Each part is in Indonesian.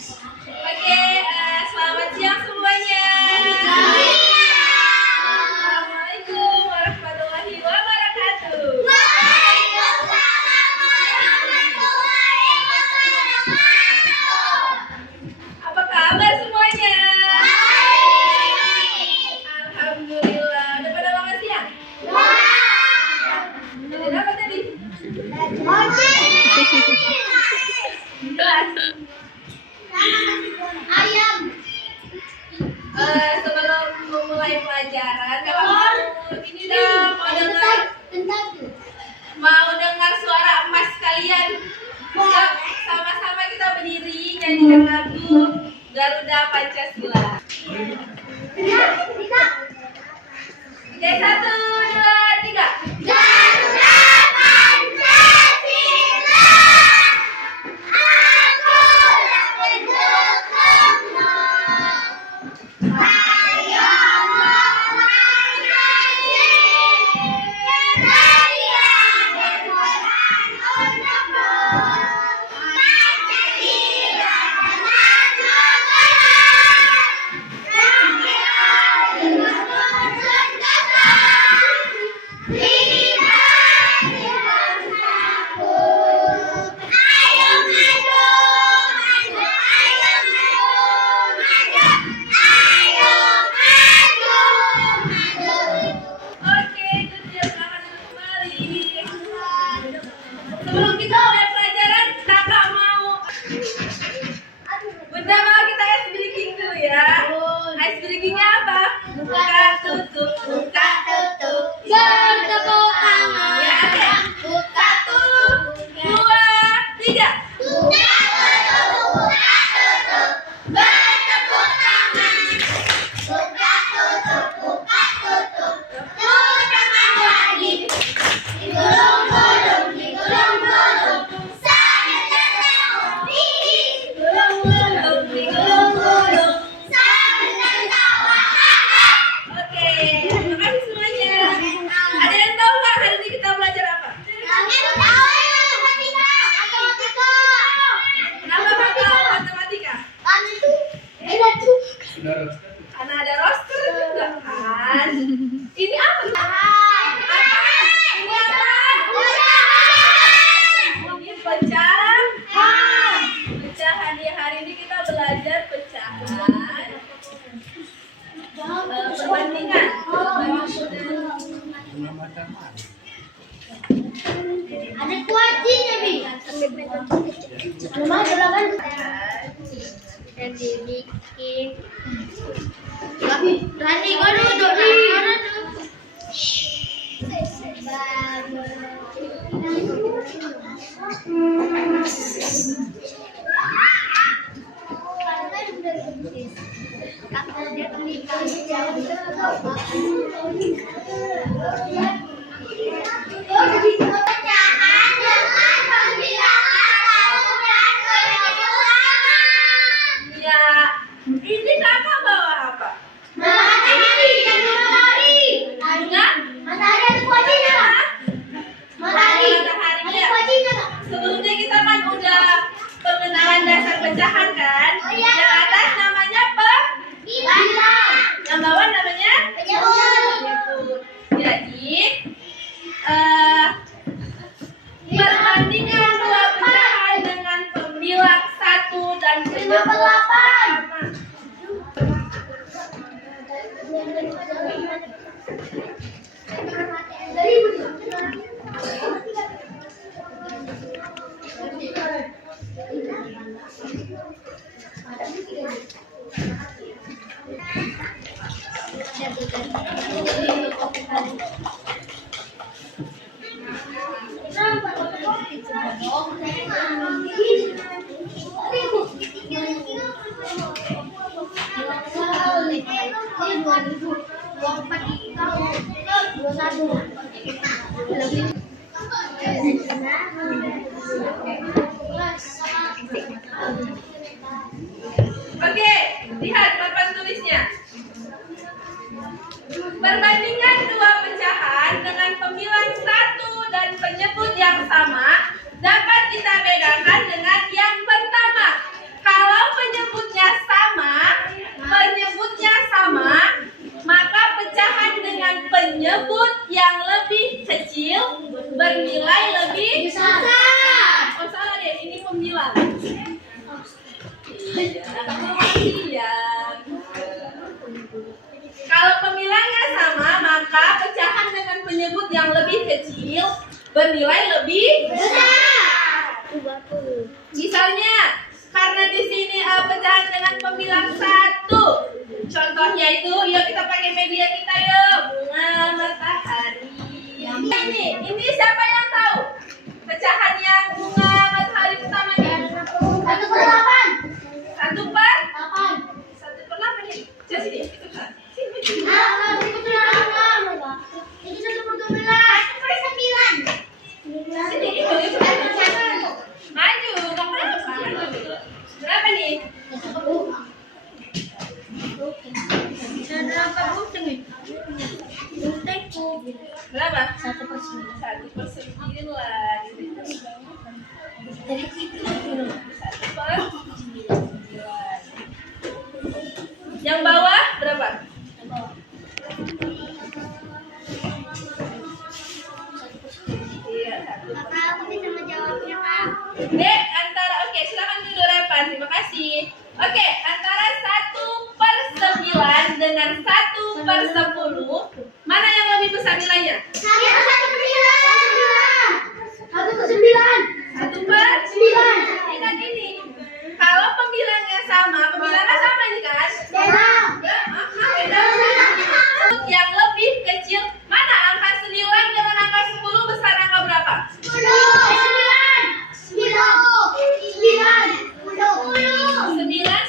Oke, selamat siang semuanya. Assalamualaikum warahmatullahi wabarakatuh. Apa kabar semuanya? Alhamdulillah. Udah pada makan siang? Jadi apa tadi? Ayam. Sebelum memulai pelajaran, kalau ini dong mau dengar suara emas kalian. Yuk, sama-sama kita berdiri nyanyikan lagu Garuda Pancasila. Oke, 1, 2, 3. Garuda Pancasila, aku pendukungmu. Ayo mengaji, bersedia berkorban untukmu. Pancasila dengan megah, bangkitlah dengan senjata. Kita bersatu. Ayo maju, maju, ayo maju, maju, ayo maju, maju. Oke, itu dia akan kembali. Sebelum kita mulai pelajaran, kakak mau Bunda mau kita ice breaking dulu ya. Ice breakingnya apa? Buka tutup, buka tutup. Bertepuk tangan. Ya, oke. Buka tutup. 2, 3. Buka tutup, buka tutup. Bertepuk tangan. Buka tutup, buka tutup. Tepuk tangan lagi. Digulung-gulung, digulung-gulung. Sambil tertawa. Gulung-gulung, digulung-gulung. Sambil tertawa. Oke, terima kasih semuanya. Ada yang tahu nggak hari ini kita belajar apa? Kenapa kakak matematika? Karena ada roster juga kan. Ini apa? Ini apa? Ini pecahan. Pecahan di hari ini kita belajar pecahan. Perbandingan. Ada kuacinya, Bi. Rumah delapan. Dan dibikin. Rani, kau duduk lah. Pecahan dengan pembilangan ukuran ulama. Ya, ini kakak bawa apa? Matahari, matahari. Bunga? Matahari ada kuacinya, Kak. Matahari. Matahari, Ada ya. kuacinya, Kak. Sebelumnya kita kan udah pengenalan dasar pecahan kan? Oh, iya. Yang atas namanya Bilang. yang bawah namanya Penyebut. Jadi perbandingan dua pecahan dengan pembilang 1 dan penyebut 58. Oke, lihat papan tulisnya. Perbandingan dua pecahan dengan pembilang 1 dan penyebut yang sama dapat kita bedakan dengan yang pertama. Kalau penyebut menyebut yang lebih kecil bernilai lebih besar. Misalnya, karena di sini pecahan dengan pembilang 1. Contohnya itu, yuk kita pakai media kita yuk. Bunga matahari. Ini siapa yang tahu? Pecahan yang bunga matahari pertamanya. 1/8. 1/8 ini. Coba sini. Sini. Sini, ikut. Maju, nggak apa-apa. Berapa nih? Berapa? 1/9. Yang bawah berapa? Iya, 1/9. Dek, oke, silakan dulu Repan. Terima kasih. Oke, antara 1/9 dengan 1/10, mana yang lebih besar nilainya? 1/9. Ingat ini. Kalau pembilangnya sama ini kan? Yang lebih kecil, mana angka 9 dengan angka 10 besar angka berapa? 9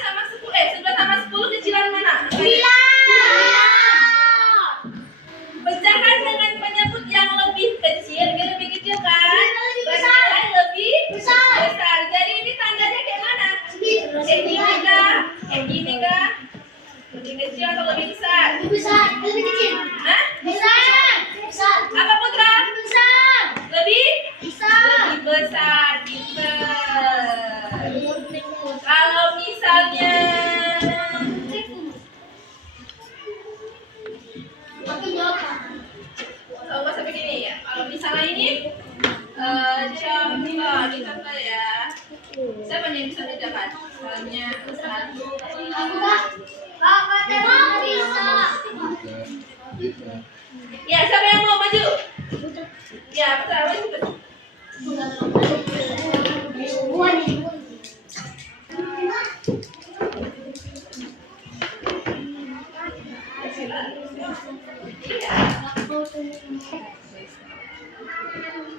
sama 10, 11 sama 10 kecilan mana? Pecahan dengan penyebut yang lebih kecil, ini lebih kecil kan? Bernilai lebih besar. Jadi ini tandanya kayak mana? Kayak gini kah? Lebih kecil atau lebih besar? Lebih kecil. Hah? Besar. Apa Putra? Besar. Lebih Besar. besar. Pinter. Kalau misalnya masa begini ya. Kalau misalnya ini contoh ya. Siapa nih yang bisa bedakan? Misalnya 1. Ya, siapa yang mau maju? Ya, Putra, maju cepet.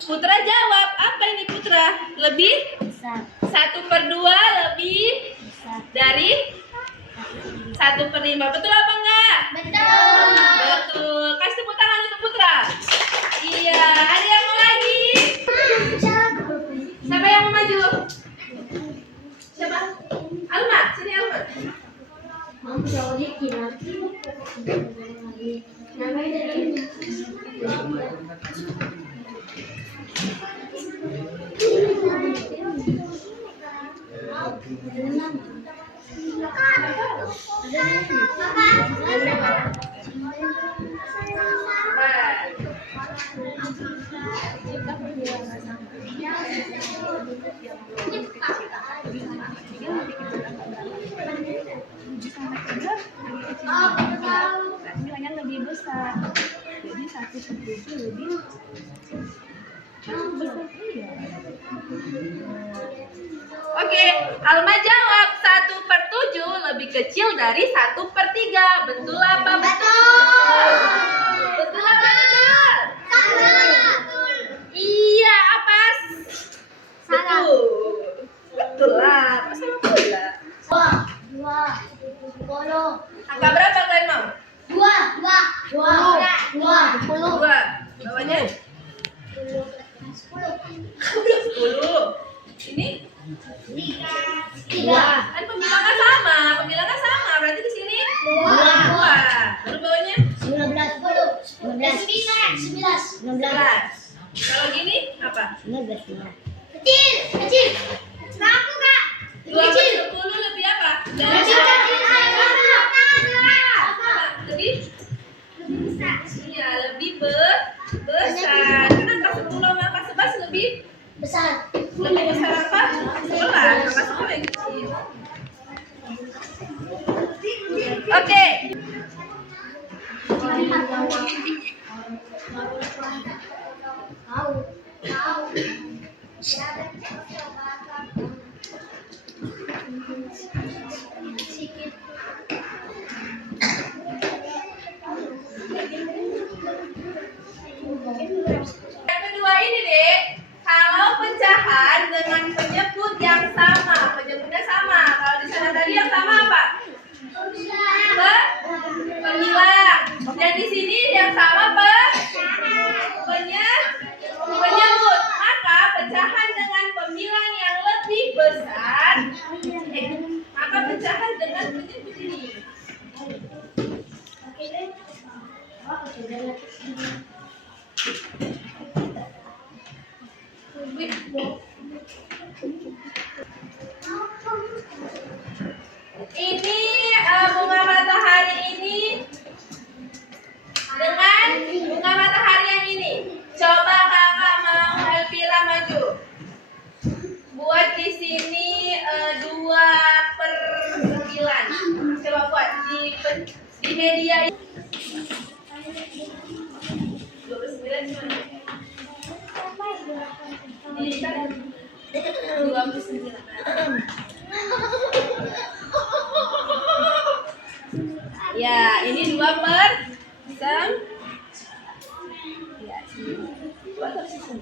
Putra jawab, apa ini Putra? Lebih? 1/2 lebih dari 1/5. Betul apa enggak? Betul. Kasih tepuk tangan untuk Putra. Iya, ada yang mau lagi? Siapa yang mau maju? Siapa? Alma, sini Alma. Nilainya lebih besar, jadi 1/7 lebih besar. Iya. Oke, Alma jawab 1/7 lebih kecil dari 1/3. Betul apa betul? Betul apa betul? Iya, apa? Salah. Betul lah. Masa pula? 10. Angka berapa kalian mau? 2. 2. Bawahnya? 10. Ini? 3. Kan pembilangnya sama. Berarti di sini 2. Lalu bawahnya? 11. Kalau gini apa? Kecil. Aku Kak. 2/10 lebih apa? Dari lebih? Iya, lebih besar. Kan angka 10 sama angka 11 lebih Besar. apa? 11. Angka 10 yang kecil. Oke. pecahan dengan menyebut ini. Oke deh. Oh, udah. Ini bunga matahari ini dengan bunga matahari yang ini. Coba kakak mau Elvira maju. Buat di sini 2/9. Coba buat di media ini. 2/9 gimana? Ini kan 29. Ya, ini 2/9. Ya, 2/9.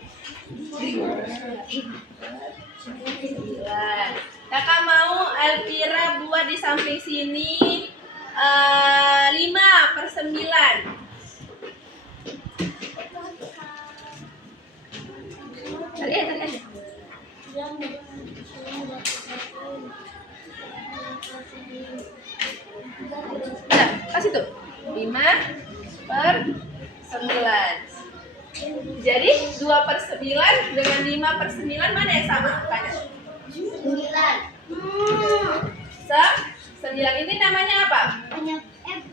Kakak mau Elvira buat di samping sini 5/9. Tadi aja. Nah, kasih tuh 5/9. Jadi 2/9 dengan 5/9 mana yang sama angkanya? 9. 9 ini namanya apa? Banyak F.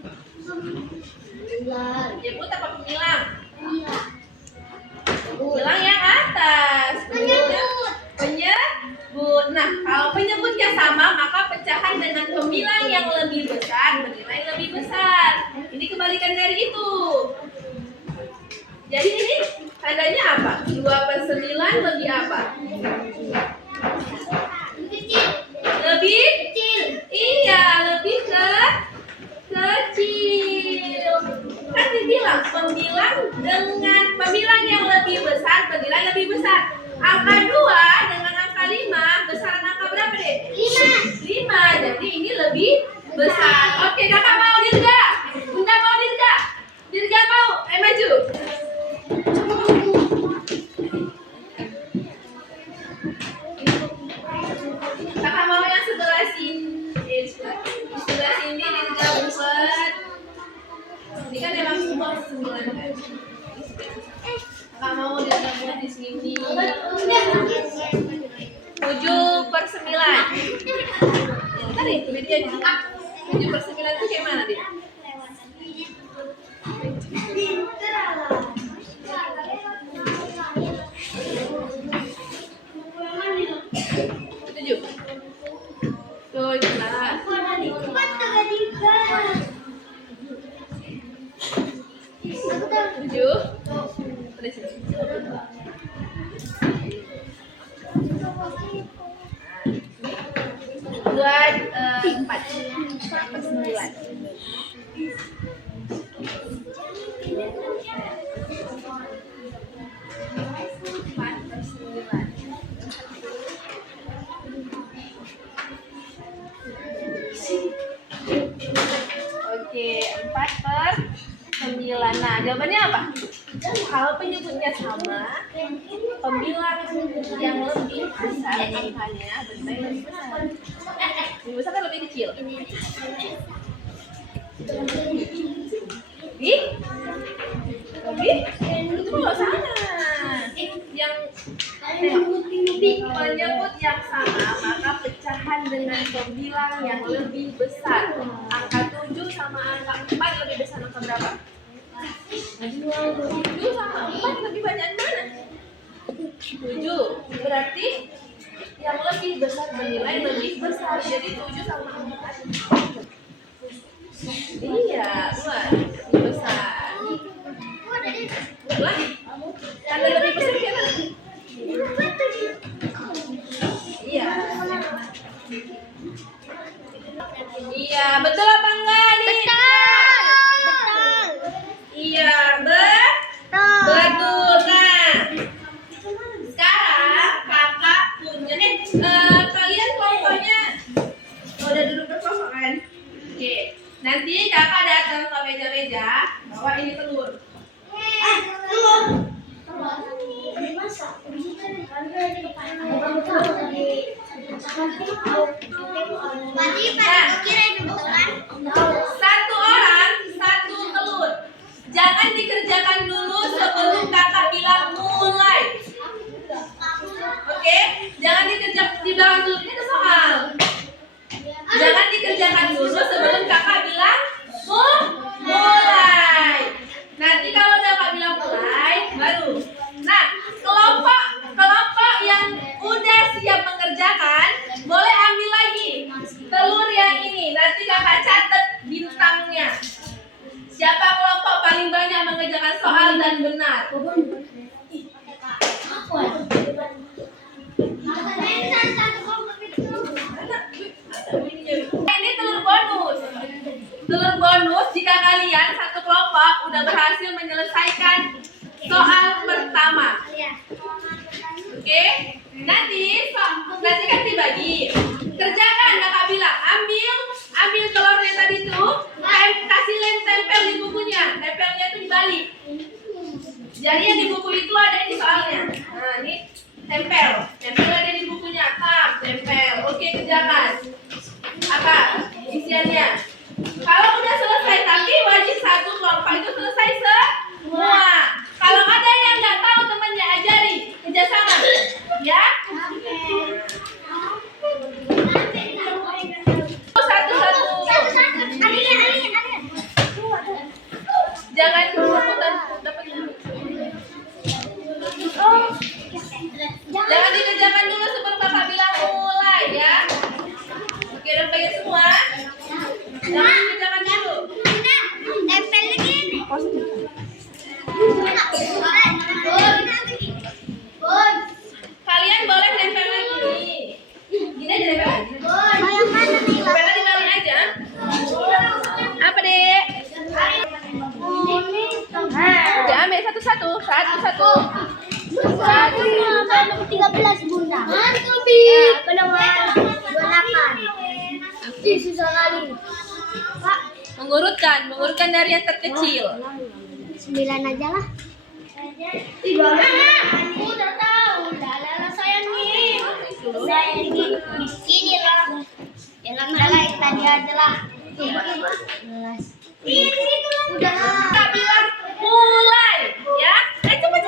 9. Nyebut apa pemilang? 9. Pemilang yang atas. Penyebut. Penyebut. Nah, kalau penyebutnya sama, maka pecahan dengan pemilang yang lebih besar bernilai lebih besar. Ini kebalikan dari itu. Jadi ini tandanya apa? 2/9 lebih apa? Kecil. Lebih Kecil. iya, lebih kecil. Kan dibilang pemilang yang lebih besar bernilai lebih besar. Angka 2 dengan angka 5 besaran angka berapa deh? 5. Jadi ini lebih besar. Oke, kakak mau Dirga? Bunda mau Dirga? Dirga mau? Maju. Kakak mau yang sebelah sini. Sebelah sini Dirga buat. Ini kan memang semua 9 kan? Kakak mau Dirga buat di sini 7/9. Tadi media di 7/9 itu kayak mana dia? Tujuh. Tuh, jelas. 7. Terus sini. Buat 4/9. Oke, 4/9. Nah, jawabannya apa? Kalau penyebutnya sama, pemilang yang lebih besar angkanya bernilai lebih besar. Lebih besar kan lebih kecil? Lebih? Itu kalau sana. Yang penyebut yang sama, maka pecahan dengan pemilang yang lebih besar. Angka 7 sama angka 4 lebih besar angka berapa? 7 sama 4 lebih banyak mana? 7. Berarti yang lebih besar bernilai lebih besar. Jadi 7 sama 4. Iya, lebih besar. Lah, karena lebih besar gimana? Iya. Iya, betul apa enggak nih? Betul. Iya, betul. Nah, sekarang kakak punya kalian kelompoknya udah duduk bersama kan? Oke, nanti kakak datang ke meja-meja bawa ini telur. Telur. Dimasak. Di situ ada di depan. Satu orang, satu telur. Jangan dikerjakan dulu sebelum kakak bilang mulai. Oke? Jangan dikerjakan di belakang dulu. Ini ada soal. Jangan dikerjakan dulu sebelum kakak bilang mulai. Nanti kalau udah kakak bilang mulai, baru. Nah, kelompok yang udah siap mengerjakan, boleh ambil lagi telur yang ini. Nanti kakak catat bintangnya. Siapa kelompok paling banyak mengerjakan soal dan benar? Ini telur bonus. Telur bonus jika kalian satu kelompok udah berhasil menyelesaikan soal pertama. Oke? Nanti kan dibagi. Kerjakan, kakak bilang ambil telurnya tadi tuh, kasih lem tempel di bukunya. Tempelnya tuh dibalik. Jadi yang di buku itu ada di soalnya. Nah, ini tempel ada di bukunya. Tempel. Oke, kerjakan. Apa isiannya? Kalau udah selesai, tapi wajib satu kelompok itu selesai semua. Kalau ada yang nggak tahu, temannya ajari, kerjasama, ya. Satu-satu. Jangan rebutan dapat. Jangan dikerjakan dulu sebelum kakak bilang mulai, ya. Oke, udah pegang semua. Jangan dikerjakan dulu. Kalian boleh nempel lagi. Gini aja nempel. Nempelnya dibalik aja. Apa, Dek? Ya, ambil satu-satu. Satu-satu. 13 bunda. Susah kali. Pak, Mengurutkan dari yang terkecil. 9 aja lah. Udah tahu, lah saya nih. Saya ini lah. Yang tadi aja lah. Ini udah. Kita bilang mulai, ya. Cepat.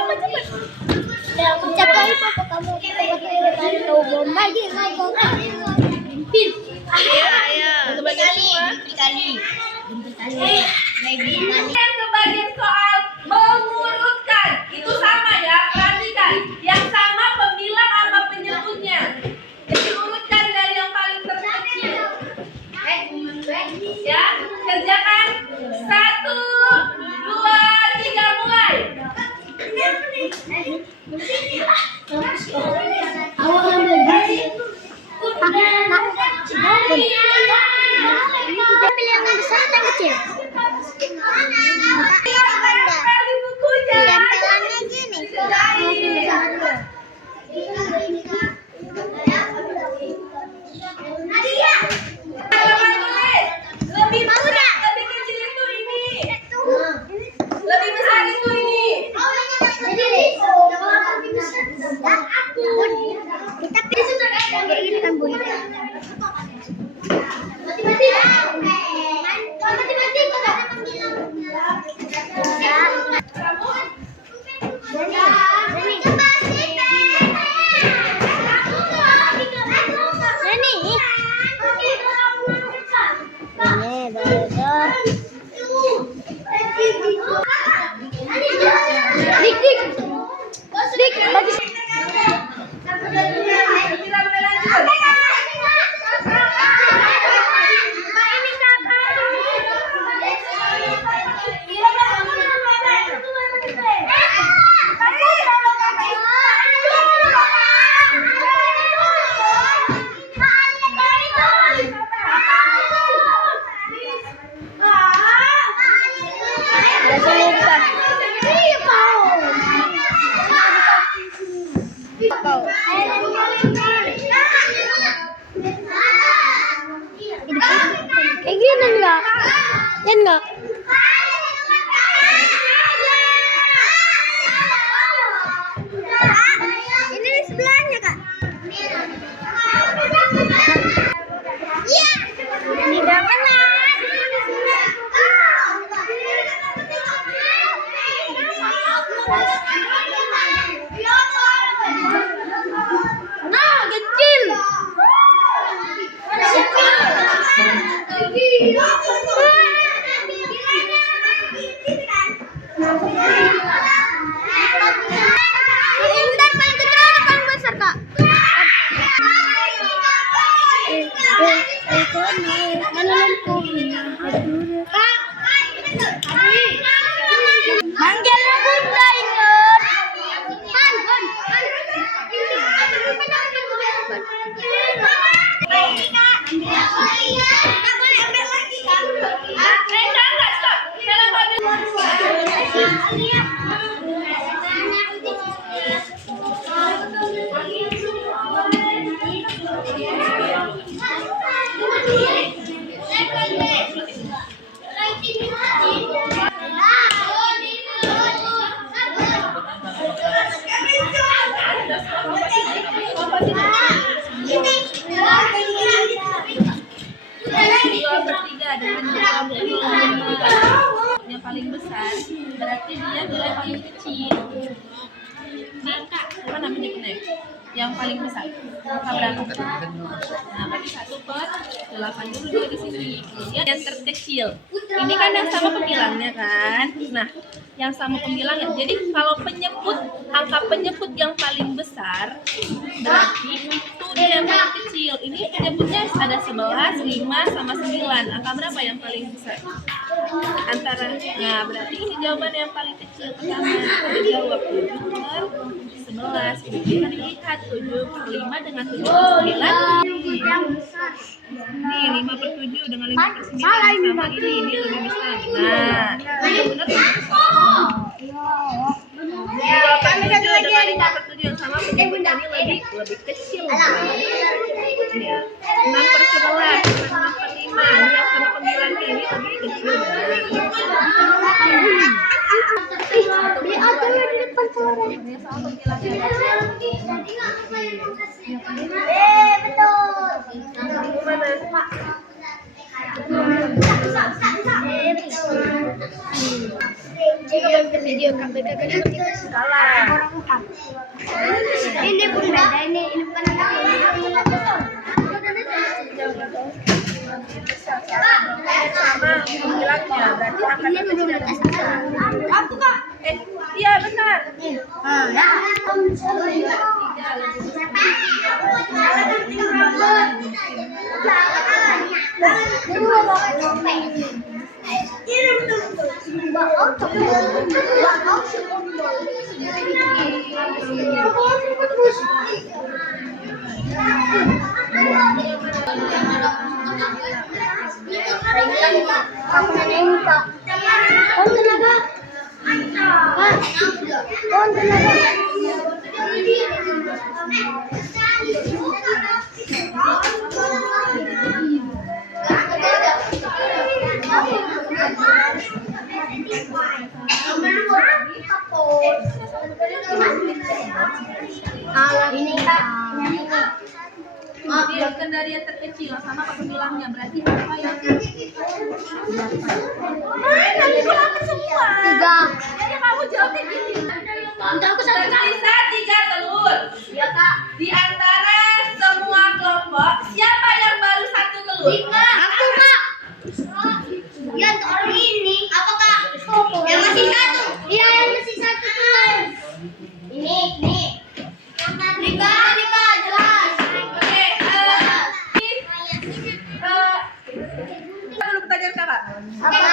Ucapkan apa kamu? Tahu bomba di ngomong. Ayo. Untuk bagian semua. Yang kebagian soal mengurutkan itu sama ya, perhatikan. Yang sama pembilang apa penyebutnya. Jadi urutkan dari yang paling terkecil. Ya, kerjakan 1, 2, 3, mulai. Pilih yang besar atau kecil? Tempel di bukunya. Tempelannya gini. Halaman tulis. Lebih besar, lebih kecil itu ini. Lebih besar itu ini. Kita pilih kayak gini kan bunyi. Kayak gini enggak? Ya enggak? Ini di sebelahnya, Kak. Bentar, paling kecil atau paling besar, Kak? Manggilnya Bunda ingat. Enggak, stop. Dalam dua per tiga dengan 25 yang paling besar berarti dia nilai paling kecil. Nah kak, apa namanya benar? Yang paling besar angka berapa? Nah berarti 1/8 dulu dia di sini. Kemudian yang terkecil ini kan yang sama pembilangnya kan. Nah yang sama pembilangnya, jadi kalau angka penyebut yang paling besar berarti itu dia yang paling kecil. Ini penyebutnya ada 11, 5, sama 9. Angka berapa yang paling besar? Nah berarti ini jawaban yang paling kecil pertama. Kita jawab 7/11. Ini kita lihat 7/5 dengan 7/9. Nih 5/7 dengan 5/9 sama ini lebih besar. Nah yang benar ya 8/7 dengan 5/7 yang sama penyebutnya ini lebih kecil. Ya 6/11 dengan 6/5 ini yang sama pembilangnya ini lebih kecil. Video ini pun beda, ini bukan sama pembilangnya berarti angkanya kecil. Aku kak iya benar. Diamkan dari yang terkecil sama pembilangnya berarti apa yang nanti aku semua 3. Jadi kamu jawabnya gini. Tersisa 3 telur. Ya kak. Di antara semua kelompok siapa yang baru 1 telur? Aku kak. Ya telur ini. Apa kak? Yang masih 1. Iya yang masih 1. Ini. Nih kak jelas. Dulu pertanyaan kakak. Apa?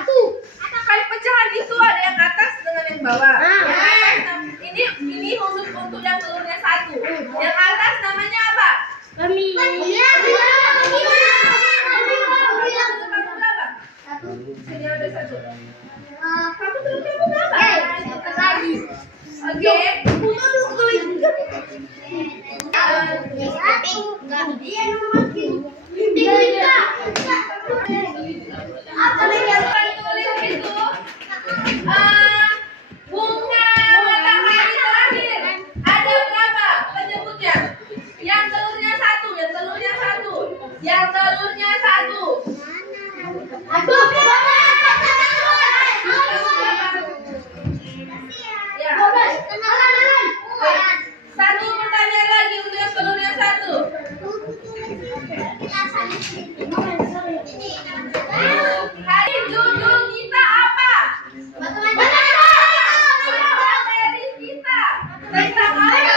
Aku. Kali pecahan itu ada yang atas dengan yang bawah. Yang atas ini khusus untuk yang telurnya 1. Yang atas namanya apa? Kami. Iya. Kamu berapa? 1. Sini ada 1. Kamu telurnya berapa? Lagi. Oke. Dia nomor 3. Apa yang tulis itu bunga matahari terakhir ada berapa penyebutnya? Yang telurnya 1. Yang telurnya 1. Aduh, Ya. Satu pertanyaan lagi untuk yang telurnya 1. Hari judul kita apa? Materi kita tentang apa? Kita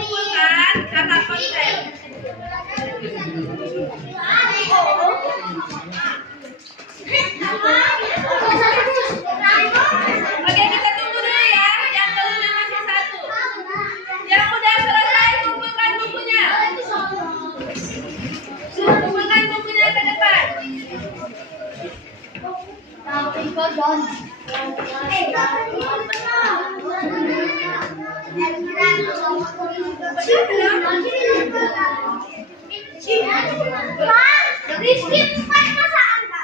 kumpulkan kata konten. Oke, kita tunggu dulu ya. Yang belumnya masih satu. Yang udah selesai kumpulkan bukunya. Kumpulkan bukunya ke depan. Rizky, masa angka?